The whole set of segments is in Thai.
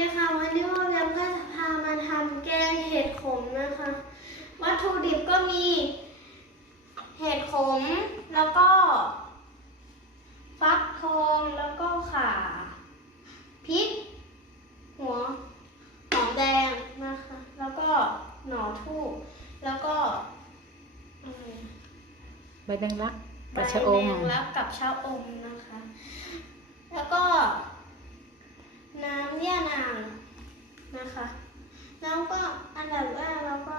ดีค่ะ วันนี้พ่อแรมก็จะพามาทำแกงเห็ดขมนะคะ วัตถุดิบก็มี เห็ดขม แล้วก็ ฟักทองแล้วก็ข่าพริก หัวหอมแดงนะคะ แล้วก็หน่อทูบแล้วก็อะไรใบแมงลักใบกระชะอมแมงลักกับชะอมนะคะ แล้วก็ น้ำย่านางนะคะ แล้วก็อันดับแรกแล้วก็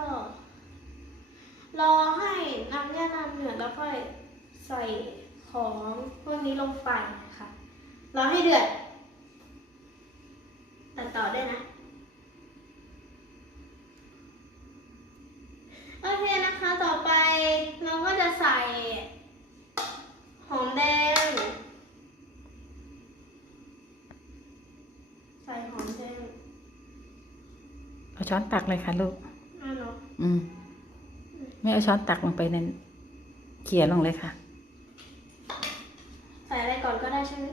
รอให้น้ำย่านางเดือดแล้วค่อยใส่ของพวกนี้ลงไปนะคะรอให้เดือดตัดต่อได้นะโอเคนะคะต่อไปเราก็จะใส่ หอมแดง ใส่หอมแดงเอาช้อนตักเลยค่ะลูกอะเนาะอืม ไม่เอาช้อนตักลงไปในเขี่ยลงเลยค่ะ ใส่อะไรก่อนก็ได้ใช่ไหม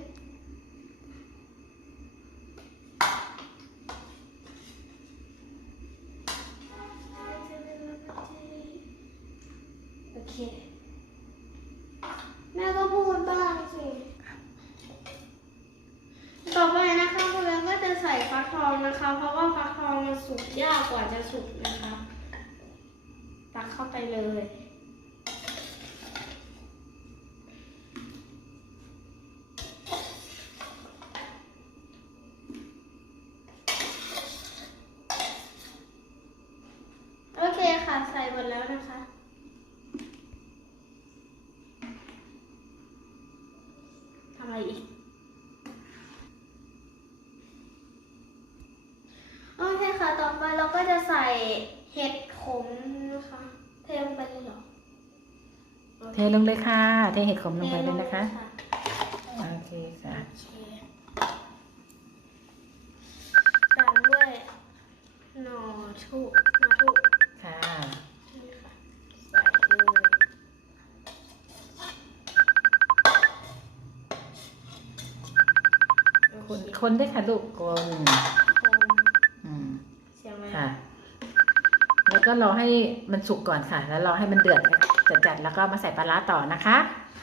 โอเค แม่ก็พูดบ้างสิ ต่อไปนะคะคุณแม่ก็จะใส่ ฟักทองนะคะ เพราะว่าฟักทองมันสุกยากกว่าจะสุกนะคะตักเข้าไปเลย โอเคค่ะ ใส่หมดแล้วนะคะทำอะไรอีก โอเคค่ะ ต่อไปเราก็จะใส่เห็ดขมนะคะเทลงไปเลยเหรอเทลงเลยค่ะ เทเห็ดขมลงไปเลยนะคะทลงโอเคค่ะโอเคตามด้วยหน่อทูบหน่อทูบค่ะนี่ค่ะใส่เลยโอคนเคคนด้วยค่ะลูกคน ก็รอให้มันสุกก่อนค่ะ แล้วรอให้มันเดือดจัดๆแล้วก็มาใส่ปลาร้าต่อนะคะ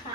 ค่ะ